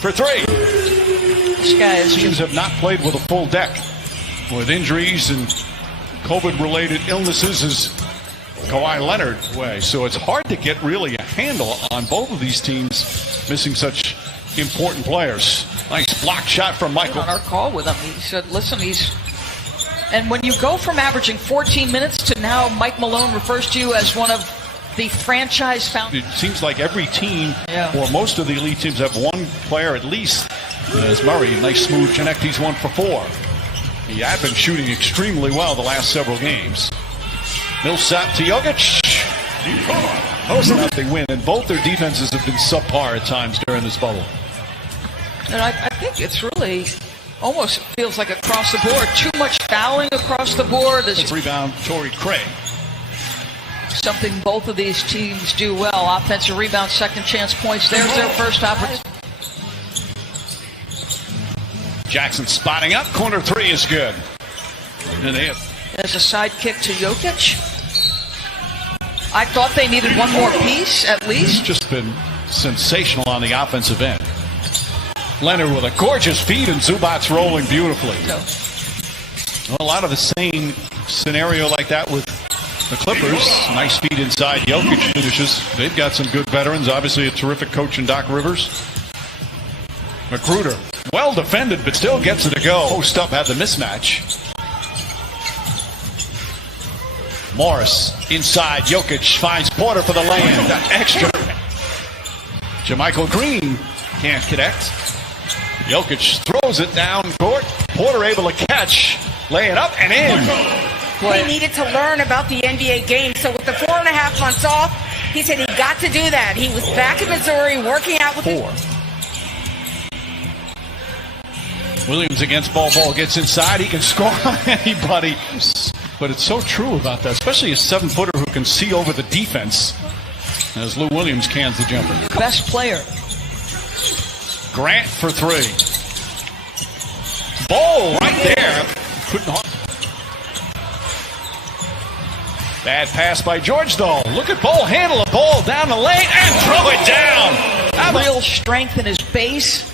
for three. This guy is Teams have not played with a full deck. With injuries and COVID-related illnesses is Kawhi Leonard away. So it's hard to get really a handle on both of these teams missing such important players. Nice block shot from Michael. On our call with him, he said, listen, and when you go from averaging 14 minutes to now Mike Malone refers to you as one of the franchise founders. It seems like every team, or most of the elite teams, have one player at least. As Murray, nice smooth connect, he's 1 for 4. He had been shooting extremely well the last several games. Millsap to Jokic. Close enough they win, and both their defenses have been subpar at times during this bubble. And I think it's really almost feels like across the board. Too much fouling across the board. It's rebound, Torrey Craig. Something both of these teams do well. Offensive rebound, second chance points. There's their first opportunity. Jackson spotting up. Corner three is good. And they have. As a sidekick to Jokic. I thought they needed one more piece at least. He's just been sensational on the offensive end. Leonard with a gorgeous feed and Zubac's rolling beautifully. Well, a lot of the same scenario like that with the Clippers. Nice feed inside. Jokic finishes. They've got some good veterans. Obviously a terrific coach in Doc Rivers. Magruder, well defended, but still gets it to go. Post up, had the mismatch. Morris inside. Jokic finds Porter for the lay-in. That extra. JaMychal Green can't connect. Jokic throws it down court. Porter able to catch. Lay it up and in. He needed to learn about the NBA game. So with the 4.5 months off, he said he got to do that. He was back in Missouri working out with 4. Williams against Bol gets inside. He can score on anybody. But it's so true about that, especially a 7-footer who can see over the defense. As Lou Williams cans the jumper. Best player. Grant for 3. Bol right there. Couldn't. Bad pass by George, though. Look at Bol handle a ball down the lane and throw it down. Real strength in his base.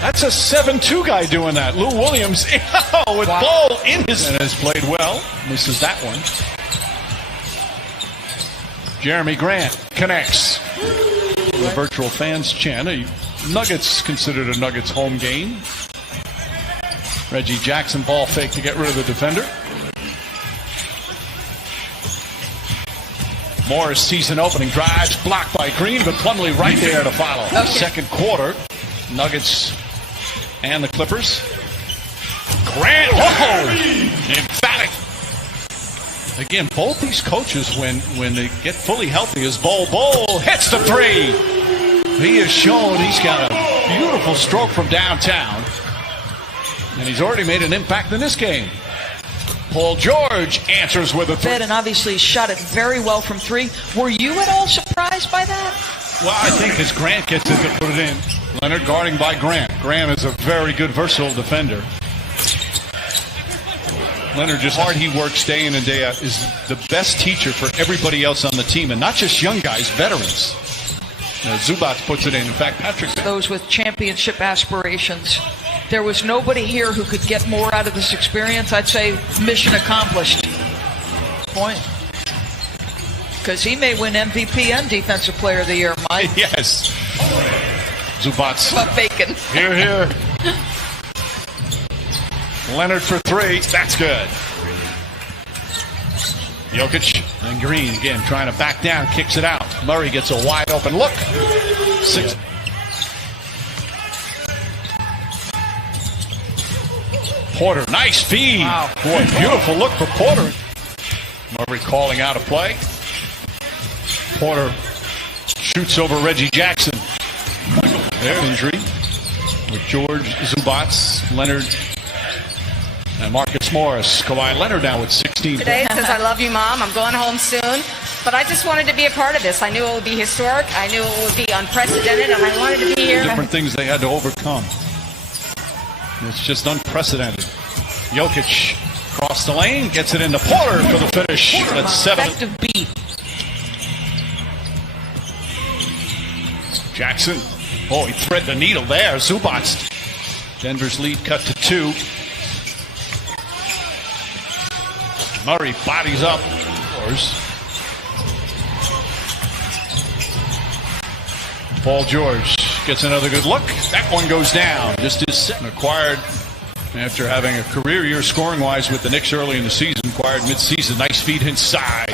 That's a 7-2 guy doing that. Lou Williams with Bol in his... And has played well. Misses that one. Jeremy Grant connects. The virtual fans chant. Nuggets considered a Nuggets home game. Reggie Jackson ball fake to get rid of the defender. Morris sees an opening, drives, blocked by Green, but Plumlee right there to follow. Okay. Second quarter, Nuggets and the Clippers. Grant, emphatic. Again, both these coaches, when they get fully healthy, as Bol hits the 3. He has shown he's got a beautiful stroke from downtown, and he's already made an impact in this game. Paul George answers with a 3. And obviously shot it very well from 3. Were you at all surprised by that? Well, I think as Grant gets it to put it in. Leonard guarding by Grant. Grant is a very good, versatile defender. Leonard, just hard he works day in and day out, is the best teacher for everybody else on the team, and not just young guys, veterans. Zubac puts it in. In fact, Patrick... Those with championship aspirations. There was nobody here who could get more out of this experience. I'd say mission accomplished. Point. Because he may win MVP and Defensive Player of the Year, Mike. Yes. Zubac. But bacon. Here, here. Leonard for 3. That's good. Jokic and Green again trying to back down, kicks it out. Murray gets a wide open look. 6. Porter, nice feed. Wow. Boy, beautiful look for Porter. Murray calling out a play. Porter shoots over Reggie Jackson. There's injury with George, Zubac, Leonard, and Marcus Morris. Kawhi Leonard now with 16. Today says, I love you, Mom. I'm going home soon. But I just wanted to be a part of this. I knew it would be historic. I knew it would be unprecedented, and I wanted to be here. Different things they had to overcome. It's just unprecedented. Jokic across the lane, gets it into Porter for the finish. That's 7. Effective beat. Jackson Oh, he threaded the needle there. Zubac. Denver's lead cut to 2. Murray bodies up. Paul George gets another good look. That one goes down. Just is acquired after having a career year scoring-wise with the Knicks early in the season. Acquired mid-season. Nice feed inside.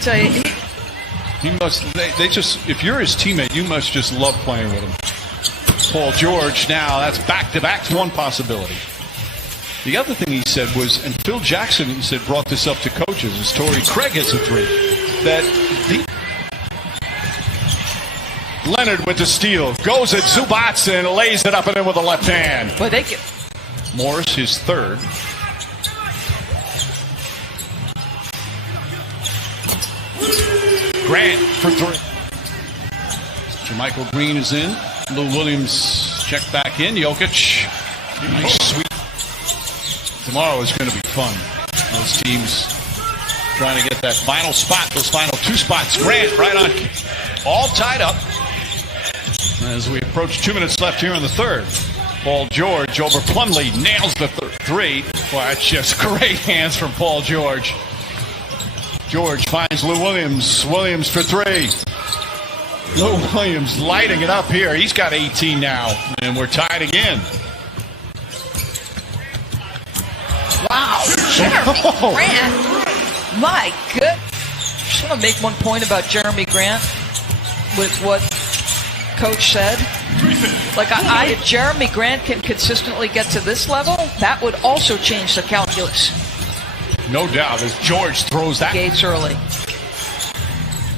So he must. They just. If you're his teammate, you must just love playing with him. Paul George. Now that's back-to-back's one possibility. The other thing he said was, and Phil Jackson, he said, brought this up to coaches, as Torrey Craig hits a 3, that Leonard with the steal, goes at Zubac and lays it up and in with the left hand. But they get Morris, his 3rd. Grant for 3. Jermichael Green is in. Lou Williams check back in. Jokic. Nice sweep. Tomorrow is going to be fun. Those teams trying to get that final spot, those final 2 spots. Grant right on. All tied up as we approach 2 minutes left here in the 3rd. Paul George over Plumlee nails the 3. Well, that's just great hands from Paul George. George finds Lou Williams. Williams for 3. Lou Williams lighting it up here. He's got 18 now, and we're tied again. wow. Jeremy Grant. My good. Just want to make one point about Jeremy Grant with what Coach said. Like, if Jeremy Grant can consistently get to this level, that would also change the calculus. No doubt, as George throws that. Gates early.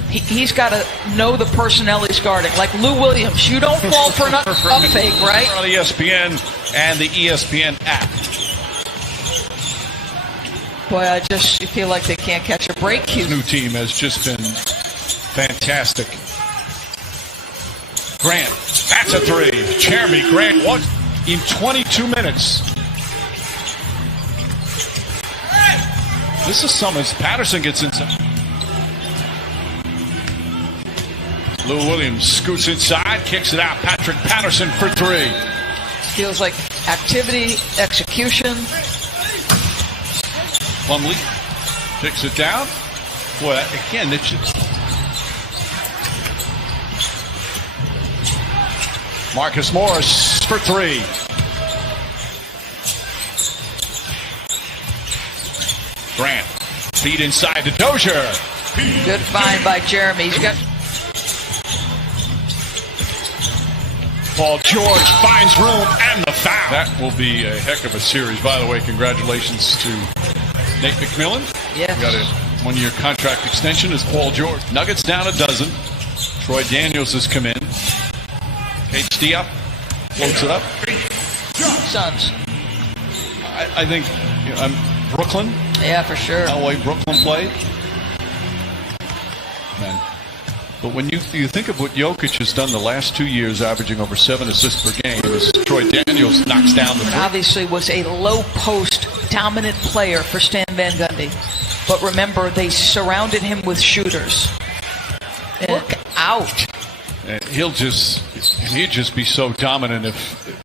He's got to know the personnel he's guarding. Like Lou Williams, you don't fall for an up fake, right? On ESPN and the ESPN app. Boy, I just feel like they can't catch a break. His new team has just been fantastic. Grant, that's a 3. Jeremy Grant won in 22 minutes. This is Summers. Patterson gets inside. Lou Williams scoots inside, kicks it out. Patrick Patterson for 3. Feels like activity, execution. Plumlee kicks it down. Boy, again, it's just... Marcus Morris for 3. Grant, feed inside to Dozier. Good find by Jeremy. He's got... Paul George finds room and the foul. That will be a heck of a series. By the way, congratulations to Nate McMillan. Yes. Got a 1-year contract extension as Paul George. Nuggets down a dozen. Troy Daniels has come in. Diop floats it up. Suns. I think Brooklyn. Yeah, for sure. How way Brooklyn played. Man. But when you think of what Jokic has done the last 2 years, averaging over 7 assists per game, as Troy Daniels knocks down the... Obviously was a low post dominant player for Stan Van Gundy. But remember, they surrounded him with shooters. Look out. And he'd just be so dominant if